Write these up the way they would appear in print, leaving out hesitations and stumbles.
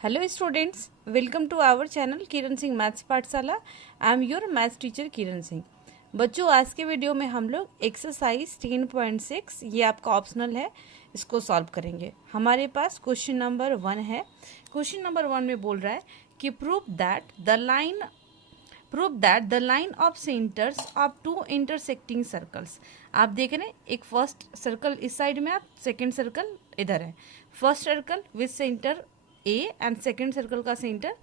Hello students, welcome to our channel Kiran Singh maths Pathshala. I am your maths teacher Kiran Singh. बच्चों, आज के video में हम लोग एक्सरसाइज 10.6, ये आपका ऑप्शनल है, इसको सॉल्व करेंगे। हमारे पास क्वेश्चन नंबर 1 है। क्वेश्चन नंबर 1 में बोल रहा है कि prove that the line of centres of two intersecting circles. आप देख रहे हैं, एक फर्स्ट सर्कल इस साइड में, आप सेकेंड सर्कल इधर है। First circle with centre A and second circle का सेंटर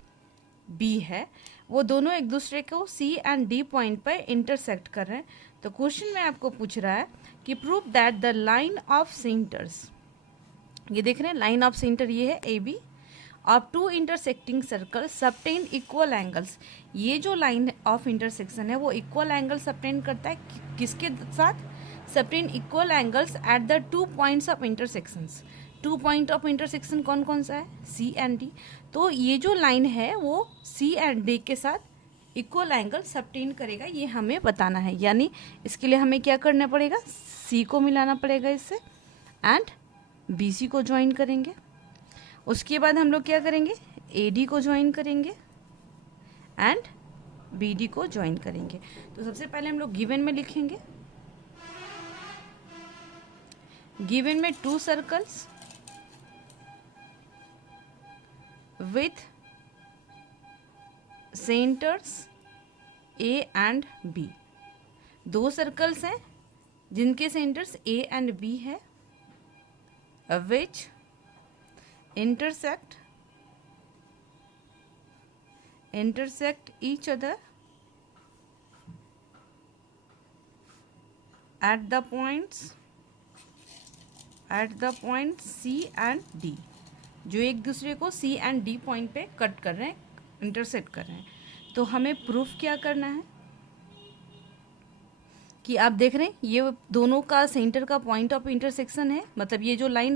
बी है, वो दोनों एक दूसरे को सी एंड डी पॉइंट पर इंटरसेक्ट कर रहे हैं। तो क्वेश्चन में आपको पूछ रहा है कि prove that the line of centres, ये देख रहे हैं लाइन ऑफ सेंटर ये है A B, of two intersecting circle subtend equal angles. ये जो लाइन ऑफ इंटरसेक्शन है वो इक्वल एंगल सबटेन करता है किसके साथ? Subtend equal angles at the two points of intersections. Two point of intersection कौन कौन सा है? C and D. तो ये जो लाइन है वो सी एंड डी के साथ इक्वल एंगल सबटेन करेगा, ये हमें बताना है। यानी इसके लिए हमें क्या करना पड़ेगा? सी को मिलाना पड़ेगा इससे एंड बी सी को ज्वाइन करेंगे। उसके बाद हम लोग क्या करेंगे? ए डी को ज्वाइन करेंगे एंड बी डी को ज्वाइन करेंगे। तो सबसे पहले हम लोग गिवन में लिखेंगे, गिवन में to circles with centres A and B। दो सर्कल्स हैं जिनके सेंटर्स A एंड B है, which intersect each other at the points C and D, जो एक दूसरे को सी एंड डी पॉइंट पे कट कर रहे हैं, इंटरसेक्ट कर रहे हैं। तो हमें प्रूफ क्या करना है कि आप देख रहे हैं ये दोनों का सेंटर का पॉइंट ऑफ इंटरसेक्शन है, मतलब ये जो लाइन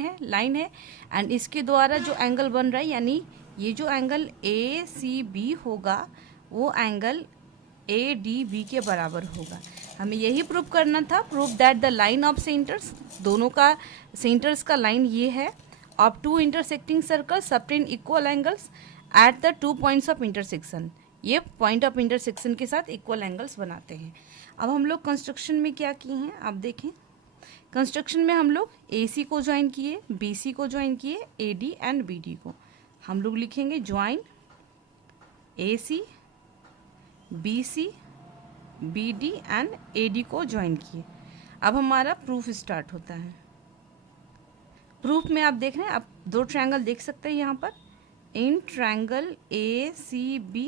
है एंड इसके द्वारा जो एंगल बन रहा है, यानी ये जो एंगल ए सी बी होगा वो एंगल ए डी बी के बराबर होगा। हमें यही प्रूफ करना था, proof that the line of centres, दोनों का सेंटर्स का लाइन ये है, of two intersecting circles subtend equal angles at the two points of intersection। ये पॉइंट ऑफ इंटरसेक्शन के साथ इक्वल एंगल्स बनाते हैं। अब हम लोग कंस्ट्रक्शन में क्या किए हैं आप देखें। कंस्ट्रक्शन में हम लोग ए सी को ज्वाइन किए, बी सी को ज्वाइन किए, A D and B D को। हम लोग लिखेंगे join A C B C B D and A D को ज्वाइन किए। अब हमारा प्रूफ स्टार्ट होता है। प्रूफ में आप देख रहे हैं, आप दो ट्रायंगल देख सकते हैं यहाँ पर, इन triangle A C B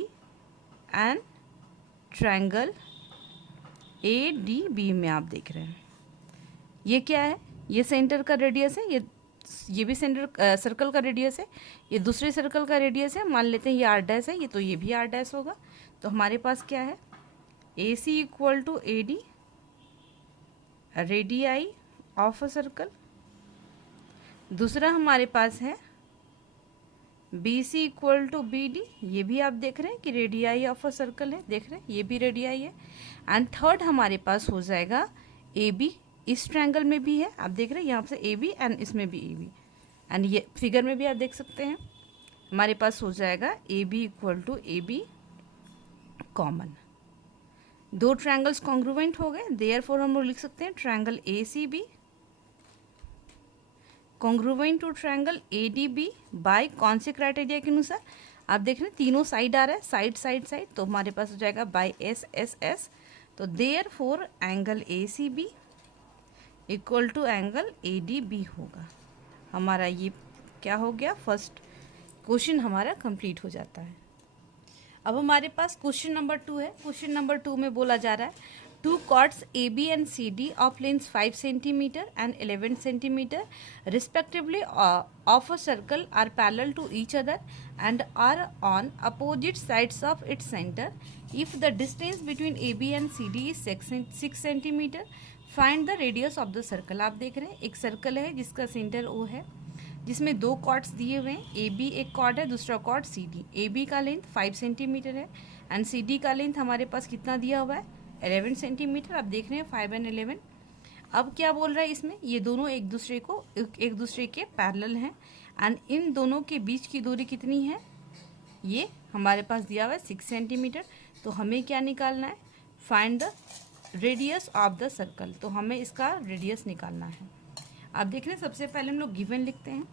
and triangle A D B में आप देख रहे हैं ये क्या है? ये सेंटर का रेडियस है, ये भी सेंटर सर्कल का रेडियस है, ये दूसरे सर्कल का रेडियस है। मान लेते हैं ये आर डैश है, ये तो ये भी आर डैश होगा। तो हमारे पास क्या है? A C equal to A D, radii of a circle. दूसरा हमारे पास है B C equal to B D, ये भी आप देख रहे हैं कि रेडियाई ऑफ अ सर्कल है, देख रहे हैं ये भी रेडियाई है। एंड थर्ड हमारे पास हो जाएगा ए बी, इस ट्रायंगल में भी है, आप देख रहे हैं यहाँ से ए बी एंड इसमें भी ए बी, एंड ये फिगर में भी आप देख सकते हैं हमारे पास हो जाएगा A B equal to A B common. दो ट्रायंगल्स कॉन्ग्रुवेंट हो गए, देयरफॉर हम लोग लिख सकते हैं triangle A C B congruent to triangle A D B by कौन से क्राइटेरिया के अनुसार? आप देख रहे हैं तीनों साइड आ रहा है, साइड साइड साइड, तो हमारे पास हो जाएगा बाय एस एस एस। तो therefore angle A C B equal to angle A D B होगा। हमारा ये क्या हो गया? फर्स्ट क्वेश्चन हमारा कंप्लीट हो जाता है। अब हमारे पास क्वेश्चन नंबर 2 है। क्वेश्चन नंबर 2 में बोला जा रहा है two chords AB and CD of length 5 cm and 11 cm respectively of a circle are parallel to each other and are on opposite sides of its center. If the distance between AB and CD is 6 cm, find the radius of the circle। आप देख रहे हैं एक circle है जिसका centre O है, जिसमें दो कॉर्ड्स दिए हुए हैं। ए बी एक कॉर्ड है, दूसरा chord C D. A B का लेंथ 5 सेंटीमीटर है एंड सी डी का लेंथ हमारे पास कितना दिया हुआ है? 11 सेंटीमीटर। आप देख रहे हैं 5 एंड 11। अब क्या बोल रहा है इसमें? ये दोनों एक दूसरे के पैरेलल हैं एंड इन दोनों के बीच की दूरी कितनी है, ये हमारे पास दिया हुआ है 6 सेंटीमीटर। तो हमें क्या निकालना है, find the radius of the circle. तो हमें इसका रेडियस निकालना है। आप देख रहे हैं, सबसे पहले हम लोग गिवन लिखते हैं।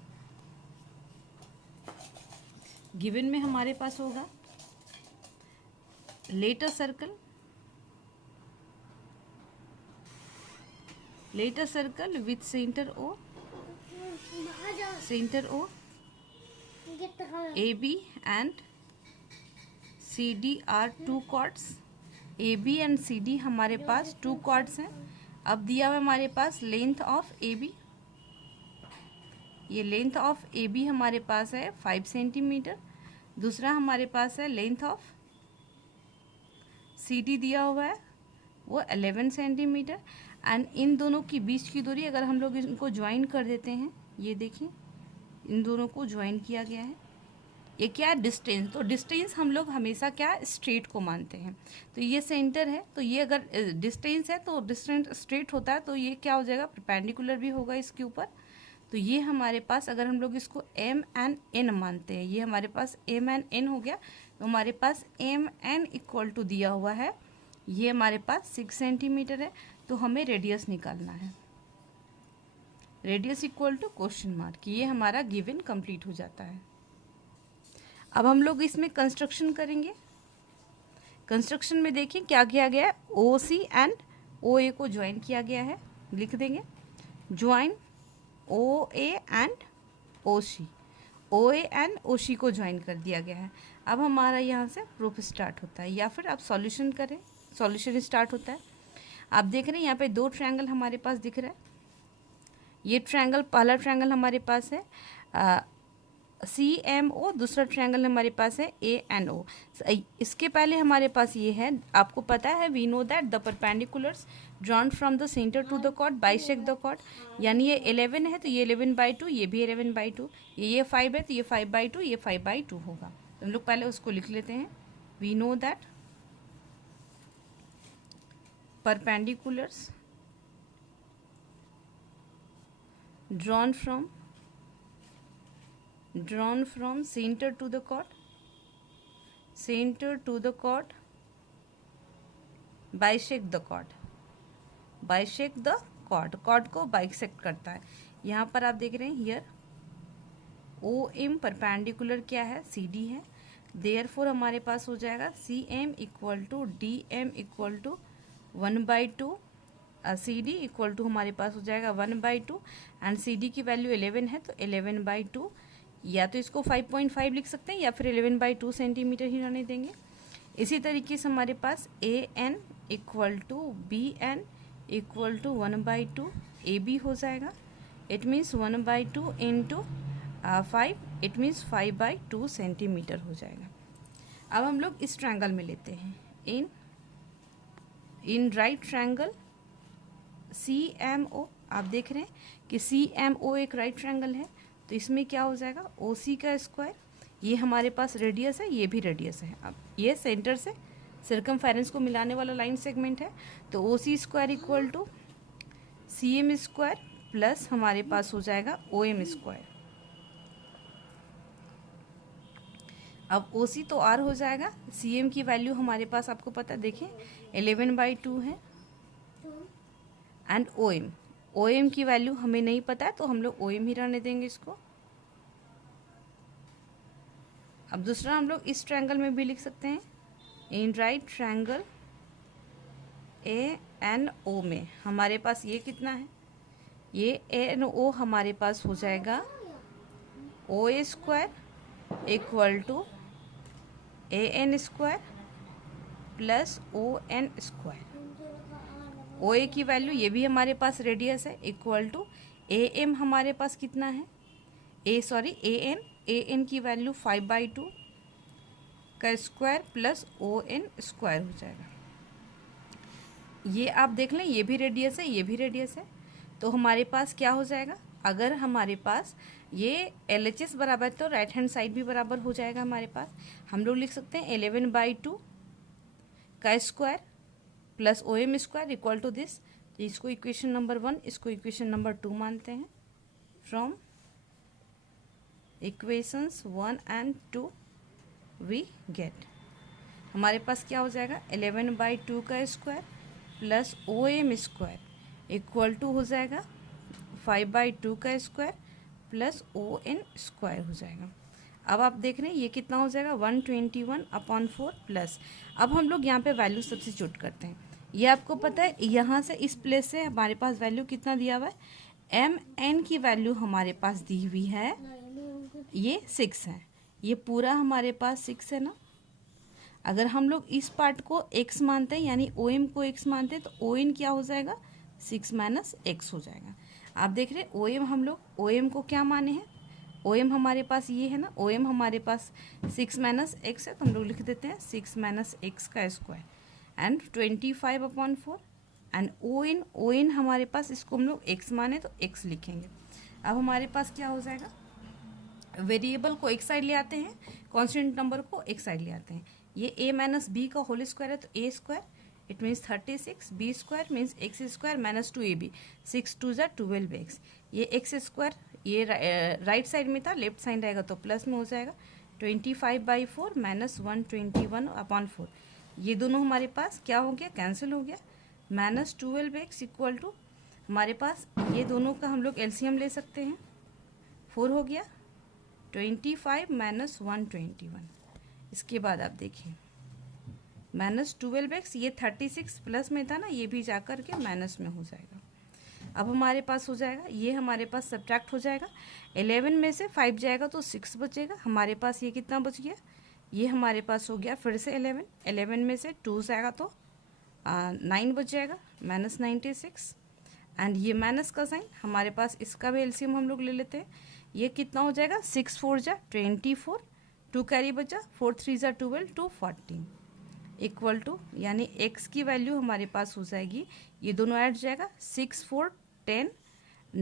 गिवन में हमारे पास होगा let a circle, with centre O, AB and CD are two chords. AB and CD हमारे पास टू कॉर्ड्स हैं। अब दिया हुआ हमारे पास लेंथ ऑफ AB, ये लेंथ ऑफ AB हमारे पास है 5 सेंटीमीटर। दूसरा हमारे पास है लेंथ ऑफ CD दिया हुआ है वो 11 सेंटीमीटर। एंड इन दोनों की बीच की दूरी अगर हम लोग इनको ज्वाइन कर देते हैं, ये देखिए इन दोनों को ज्वाइन किया गया है। ये क्या है, डिस्टेंस। तो डिस्टेंस हम लोग हमेशा क्या स्ट्रेट को मानते हैं। तो ये सेंटर है, तो ये अगर डिस्टेंस है तो डिस्टेंस स्ट्रेट होता है, तो ये क्या हो जाएगा, परपेंडिकुलर भी होगा इसके ऊपर। तो ये हमारे पास अगर हम लोग इसको एम एन एन मानते हैं, ये हमारे पास एम एन एन हो गया। तो हमारे पास एम एन इक्वल टू दिया हुआ है, ये हमारे पास 6 सेंटीमीटर है। तो हमें रेडियस निकालना है, radius equal to question mark. ये हमारा गिवन कंप्लीट हो जाता है। अब हम लोग इसमें कंस्ट्रक्शन करेंगे। कंस्ट्रक्शन में देखिए क्या किया गया है, ओ सी एंड ओ ए को ज्वाइन किया गया है। लिख देंगे join O A and O C, O A and O C को ज्वाइन कर दिया गया है। अब हमारा यहाँ से प्रूफ स्टार्ट होता है, या फिर आप सॉल्यूशन करें, सॉल्यूशन स्टार्ट होता है। आप देख रहे हैं यहाँ पे दो ट्रायंगल हमारे पास दिख रहा है। ये ट्रायंगल, पहला ट्रायंगल हमारे पास है CMO, दूसरा ट्रायंगल हमारे पास है ANO। इसके पहले हमारे पास ये है, आपको पता है, we know that the perpendiculars drawn from the centre to the chord bisect the chord. यानी ये 11 है तो ये 11/2, ये भी 11/2, ये 5 है तो ये 5/2, ये 5/2 होगा। तो हम लोग पहले उसको लिख लेते हैं। We know that perpendiculars drawn from center to the chord, bisect the chord, chord को bisect करता है। यहाँ पर आप देख रहे हैं हियर OM परपेंडिकुलर क्या है, CD है। देयरफॉर हमारे पास हो जाएगा CM equal to DM equal to 1/2, CD equal to हमारे पास हो जाएगा 1/2 एंड CD की वैल्यू 11 है तो 11/2, या तो इसको 5.5 लिख सकते हैं या फिर 11/2 सेंटीमीटर ही रहने देंगे। इसी तरीके से हमारे पास AN equal to BN equal to 1/2 AB हो जाएगा। It means 1/2 into 5, it means 5/2 centimetre हो जाएगा। अब हम लोग इस ट्रायंगल में लेते हैं, इन राइट ट्रायंगल CMO। आप देख रहे हैं कि CMO एक राइट ट्रायंगल है, तो इसमें क्या हो जाएगा, OC का स्क्वायर, ये हमारे पास रेडियस है, ये भी रेडियस है। अब ये सेंटर से सर्कमफेरेंस को मिलाने वाला लाइन सेगमेंट है, तो OC square equal to CM square plus हमारे पास हो जाएगा OM स्क्वायर। अब OC तो R हो जाएगा, CM की वैल्यू हमारे पास आपको पता है, देखिए 11/2 है। एंड OM की वैल्यू हमें नहीं पता है तो हम लोग OM ही रहने देंगे इसको। अब दूसरा हम लोग इस ट्रायंगल में भी लिख सकते हैं, इन राइट ट्रायंगल ANO में हमारे पास ये कितना है, ये ANO हमारे पास हो जाएगा OA square equal to AN square plus ON square. OA की वैल्यू, ये भी हमारे पास रेडियस है, इक्वल टू AM हमारे पास कितना है, AN की वैल्यू 5/2 का स्क्वायर प्लस ON स्क्वायर हो जाएगा। ये आप देख लें, ये भी रेडियस है, ये भी रेडियस है। तो हमारे पास क्या हो जाएगा, अगर हमारे पास ये LHS बराबर तो राइट हैंड साइड भी बराबर हो जाएगा हमारे पास। हम लोग लिख सकते हैं 11/2 का square plus OM square equal to this. तो इसको इक्वेशन नंबर 1, इसको इक्वेशन नंबर 2 मानते हैं। From equations 1 and 2 we get. हमारे पास क्या हो जाएगा 11/2 का square plus OM square equal to हो जाएगा 5/2 का स्क्वायर प्लस ON स्क्वायर हो जाएगा। अब आप देख रहे हैं ये कितना हो जाएगा 121/4 प्लस। अब हम लोग यहाँ पे वैल्यू सब्स्टिट्यूट करते हैं। ये आपको पता है यहाँ से इस प्लेस से हमारे पास वैल्यू कितना दिया हुआ है MN की वैल्यू हमारे पास दी हुई है ये 6 है। ये पूरा हमारे पास 6 है ना। अगर हम लोग इस पार्ट को x मानते हैं यानी OM को x मानते हैं तो ON क्या हो जाएगा 6 - x हो जाएगा। आप देख रहे हैं OM हम लोग OM को क्या माने हैं OM हमारे पास ये है ना OM हमारे पास 6 - x है तो हम लोग लिख देते हैं 6 - x का स्क्वायर एंड 25/4 एंड ON हमारे पास इसको हम लोग x माने तो x लिखेंगे। अब हमारे पास क्या हो जाएगा वेरिएबल को एक साइड ले आते हैं कांस्टेंट नंबर को एक साइड ले आते हैं। ये a - b का होल स्क्वायर है तो a square it means 36 b square means x square minus 2ab 6 2 = 12x। ये x स्क्वायर ये राइट साइड में था लेफ्ट साइड रहेगा तो प्लस में हो जाएगा 25/4 माइनस 121/4। ये दोनों हमारे पास क्या हो गया कैंसिल हो गया माइनस 12x इक्वल टू हमारे पास ये दोनों का हम लोग एलसीएम ले सकते हैं 4 हो गया 25 माइनस 121। इसके बाद आप देखिए माइनस 12x ये 36 प्लस में था ना ये भी जाकर के माइनस में हो जाएगा। अब हमारे पास हो जाएगा ये हमारे पास सब्ट्रैक्ट हो जाएगा 11 में से 5 जाएगा तो 6 बचेगा। हमारे पास ये कितना बच गया ये हमारे पास हो गया फिर से 11 में से 2 जाएगा तो 9 बच जाएगा माइनस 96 एंड ये माइनस का साइन हमारे पास इसका भी एलसीएम हम लोग ले लेते हैं। ये कितना हो जाएगा 6 4 = 24 2 कैरी बचा 4 3 = 12 214 इक्वल टू यानी x की वैल्यू हमारे पास हो जाएगी ये दोनों ऐड जाएगा 6 4 10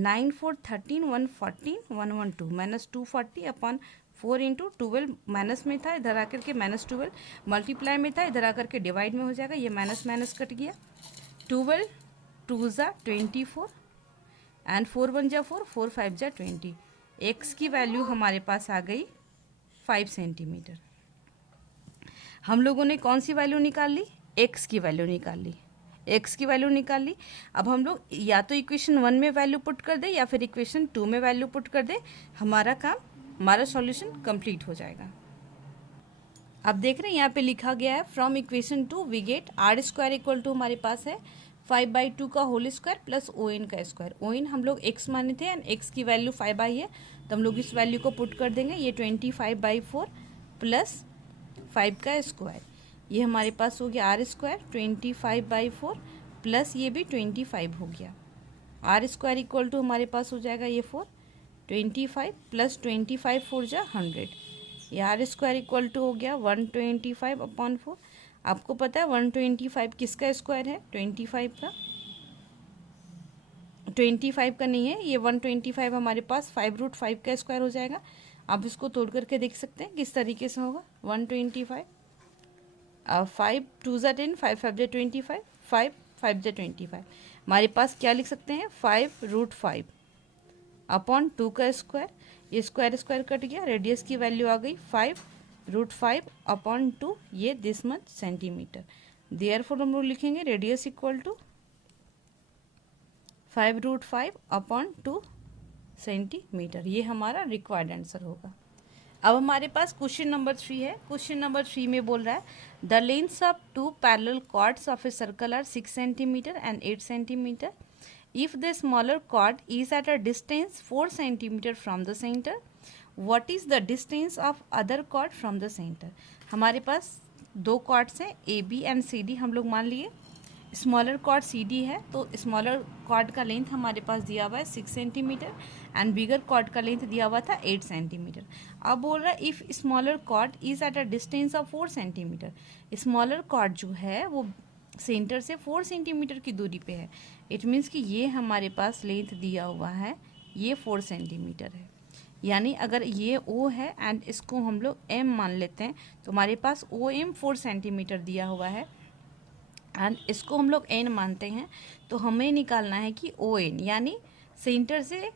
9 4 13 114 112 माइनस 240/4 इंटू 12 माइनस में था इधर आकर के माइनस 12 मल्टीप्लाई में था इधर आकर के डिवाइड में हो जाएगा ये माइनस माइनस कट गया 12 2 = 24 एंड 4 1 = 4 4 5 = 20। x की वैल्यू हमारे पास आ गई 5 सेंटीमीटर। हम लोगों ने कौन सी वैल्यू निकाल ली x की वैल्यू निकाल ली x की वैल्यू निकाल ली। अब हम लोग या तो इक्वेशन 1 में वैल्यू पुट कर दे या फिर इक्वेशन 2 में वैल्यू पुट कर दे हमारा काम हमारा सॉल्यूशन कंप्लीट हो जाएगा। अब देख रहे हैं यहाँ पे लिखा गया है from equation 2 we get r square equal to हमारे पास है 5/2 का होल स्क्वायर प्लस ON का स्क्वायर। ON हम लोग x माने थे एंड x की वैल्यू 5 आई है तो हम लोग इस वैल्यू को पुट कर देंगे ये 25/4 प्लस 5 का स्क्वायर ये हमारे पास हो गया r स्क्वायर 25/4 प्लस ये भी 25 हो गया r स्क्वायर इक्वल टू हमारे पास हो जाएगा ये 4 25 प्लस 25 4 = 100 ये r स्क्वायर इक्वल टू हो गया 125/4। आपको पता है 125 किसका स्क्वायर है 25 का 25 का नहीं है ये 125 हमारे पास 5√5 का स्क्वायर हो जाएगा। आप इसको तोड़ करके देख सकते हैं किस तरीके से होगा 125 5 2 = 10 5 5 = 25 5 5 = 25 हमारे पास क्या लिख सकते हैं 5√5/2 का स्क्वायर ये स्क्वायर स्क्वायर कट गया रेडियस की वैल्यू आ गई 5√5/2 ये दिस मच सेंटीमीटर। देयरफॉर हम लोग लिखेंगे रेडियस इक्वल टू 5√5/2 सेंटीमीटर ये हमारा रिक्वायर्ड आंसर होगा। अब हमारे पास क्वेश्चन नंबर 3 है। क्वेश्चन नंबर 3 में बोल रहा है the lengths of 2 parallel chords of a circle are 6 centimetre and 8 centimetre. If the smaller chord is at a distance 4 centimeter from the center, what is the distance of other chord from the center? हमारे पास दो chords हैं AB and CD हम लोग मान लिए। Smaller cord CD है तो smaller cord का लेंथ हमारे पास दिया हुआ है 6 सेंटीमीटर एंड बिगर कॉर्ड का लेंथ दिया हुआ था 8 सेंटीमीटर। अब बोल रहा है if smaller chord is at a distance of 4 centimetre smaller chord जो है वो सेंटर से 4 सेंटीमीटर की दूरी पे है। इट मीन्स कि ये हमारे पास लेंथ दिया हुआ है ये 4 सेंटीमीटर है यानी अगर ये O है एंड इसको हम लोग M मान लेते हैं तो हमारे पास OM 4 सेंटीमीटर दिया हुआ है एंड इसको हम लोग N मानते हैं तो हमें निकालना है कि ON यानी सेंटर से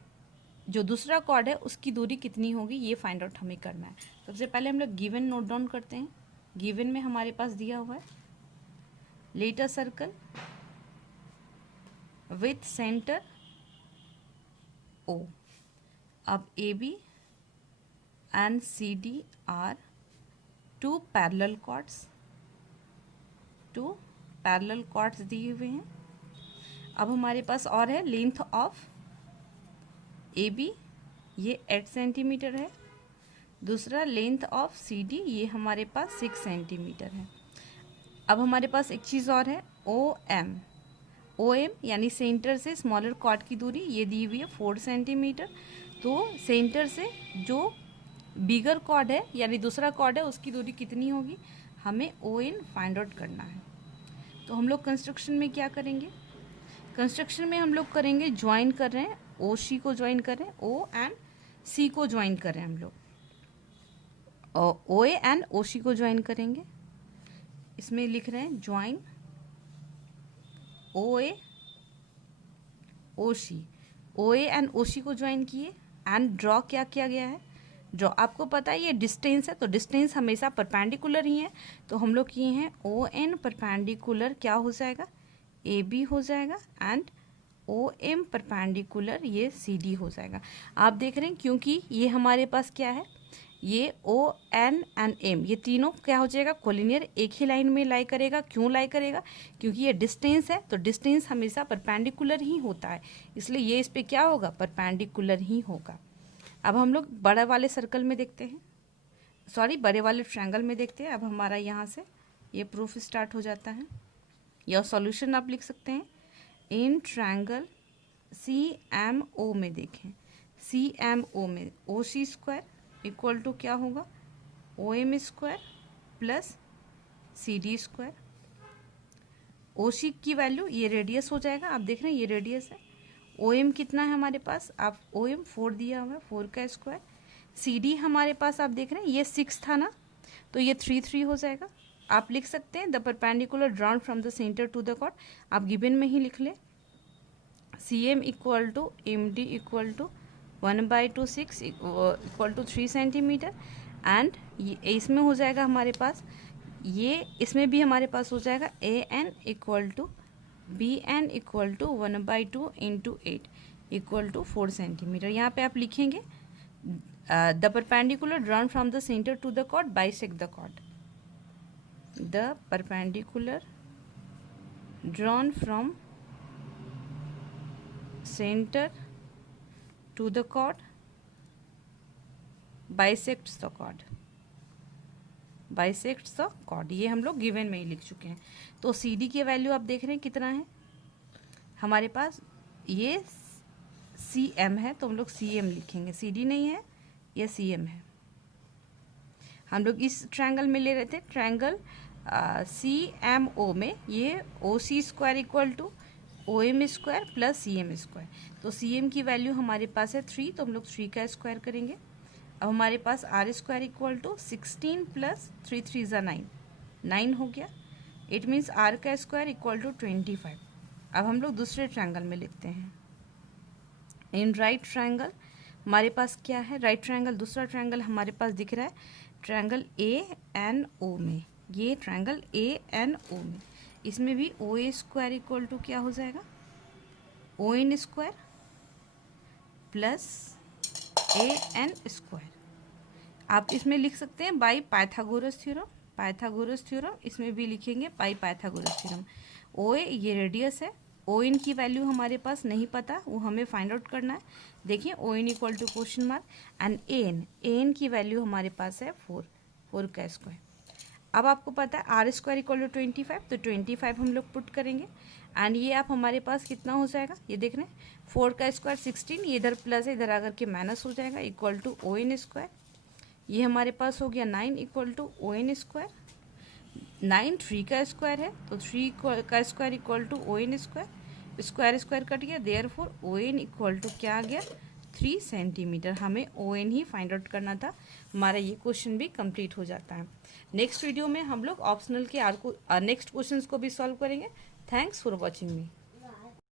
जो दूसरा कॉर्ड है उसकी दूरी कितनी होगी, ये फाइंड आउट हमें करना है। सबसे पहले हम लोग गिवन नोट डाउन करते हैं। गिवन में हमारे पास दिया हुआ है let a circle with centre O। अब AB and CD are two parallel chords दिए हुए हैं। अब हमारे पास और है लेंथ ऑफ AB, ये 8 सेंटीमीटर है। दूसरा लेंथ ऑफ CD, ये हमारे पास 6 सेंटीमीटर है। अब हमारे पास एक चीज़ और है OM यानी सेंटर से स्मॉलर कॉर्ड की दूरी, ये दी हुई है 4 सेंटीमीटर। तो सेंटर से जो बिगर कॉर्ड है यानी दूसरा कॉर्ड है उसकी दूरी कितनी होगी, हमें ON फाइंड आउट करना है। तो हम लोग कंस्ट्रक्शन में क्या करेंगे, कंस्ट्रक्शन में हम लोग करेंगे ज्वाइन कर रहे हैं, OC को ज्वाइन कर रहे हैं, O एंड C को ज्वाइन कर रहे हैं हम लोग, और OA एंड OC को ज्वाइन करेंगे। इसमें लिख रहे हैं join OA OC, OA and OC को ज्वाइन किए एंड ड्रॉ क्या किया गया है, ड्रॉ आपको पता है ये डिस्टेंस है, तो डिस्टेंस हमेशा परपेंडिकुलर ही है। तो हम लोग किए हैं ON परपेंडिकुलर क्या हो जाएगा, AB हो जाएगा एंड OM परपेंडिकुलर ये CD हो जाएगा। आप देख रहे हैं क्योंकि ये हमारे पास क्या है, ये ON एंड M ये तीनों क्या हो जाएगा, कोलिनियर एक ही लाइन में लाई करेगा। क्यों लाई करेगा, क्योंकि ये डिस्टेंस है, तो डिस्टेंस हमेशा परपेंडिकुलर ही होता है, इसलिए ये इस पे क्या होगा, परपेंडिकुलर ही होगा। अब हम लोग बड़े वाले सर्कल में देखते हैं, बड़े वाले ट्रायंगल में देखते हैं। अब हमारा यहाँ से ये प्रूफ स्टार्ट हो जाता है, या सॉल्यूशन आप लिख सकते हैं। इन ट्रायंगल CMO में देखें, CMO में OC स्क्वायर इक्वल टू क्या होगा, OM square plus CD square. OC की वैल्यू ये रेडियस हो जाएगा, आप देख रहे हैं ये रेडियस है। OM कितना है हमारे पास, आप OM 4 दिया हुआ है, 4 का स्क्वायर। CD हमारे पास आप देख रहे हैं ये 6 था ना, तो ये 3 हो जाएगा। आप लिख सकते हैं the perpendicular drawn from the centre to the chord, आप गिवन में ही लिख लें। CM equal to MD equal to 1/2 6 equal to 3 centimetre and ये इसमें हो जाएगा हमारे पास, ये इसमें भी हमारे पास हो जाएगा AN equal to BN equal to 1/2 into 8 equal to 4 centimetre. यहाँ पे आप लिखेंगे the perpendicular drawn from the centre to the chord bisect the chord, the perpendicular drawn from centre to the chord bisects the chord, ये हम लोग given में ही लिख चुके हैं। तो CD की वैल्यू आप देख रहे हैं कितना है हमारे पास, ये CM है तो हम लोग CM लिखेंगे, CD नहीं है, ये CM है। हम लोग इस ट्रायंगल में ले रहे थे, ट्रायंगल CMO में ये OC square equal to OM square plus CM square. तो CM की वैल्यू हमारे पास है 3, तो हम लोग 3 का स्क्वायर करेंगे। अब हमारे पास R square equal to 16 plus 3 3 ज़ा 9 हो गया। इट मीन्स R का स्क्वायर इक्वल टू 25। अब हम लोग दूसरे ट्रायंगल में लिखते हैं। इन राइट ट्रायंगल हमारे पास क्या है, राइट ट्रायंगल दूसरा ट्रायंगल हमारे पास दिख रहा है ट्रायंगल ANO में, ये ट्रायंगल ANO में, इसमें भी OA स्क्वायर इक्वल टू क्या हो जाएगा, ON square plus AN square. आप इसमें लिख सकते हैं बाई पाइथागोरस थ्योरम, इसमें भी लिखेंगे बाई पाइथागोरस थ्योरम। OA ये रेडियस है, ON की वैल्यू हमारे पास नहीं पता, वो हमें फाइंड आउट करना है। देखिए ON equal to question mark and AN की वैल्यू हमारे पास है 4 का स्क्वायर। अब आपको पता है R स्क्वायर इक्वल टू 25, तो 25 हम लोग पुट करेंगे एंड ये आप हमारे पास कितना हो जाएगा, ये देख रहे हैं 4 का स्क्वायर 16, ये इधर प्लस है, इधर आकर के माइनस हो जाएगा, इक्वल टू ON स्क्वायर। ये हमारे पास हो गया 9 इक्वल टू ON स्क्वायर। 9 3 का स्क्वायर है, तो 3 का square equal to ON square, square cut गया, देयरफॉर ON इक्वल टू क्या आ गया, 3 सेंटीमीटर। हमें ON ही फाइंड आउट करना था, हमारा ये क्वेश्चन भी कंप्लीट हो जाता है। नेक्स्ट वीडियो में हम लोग ऑप्शनल के नेक्स्ट क्वेश्चंस को भी सॉल्व करेंगे। Thanks for watching me.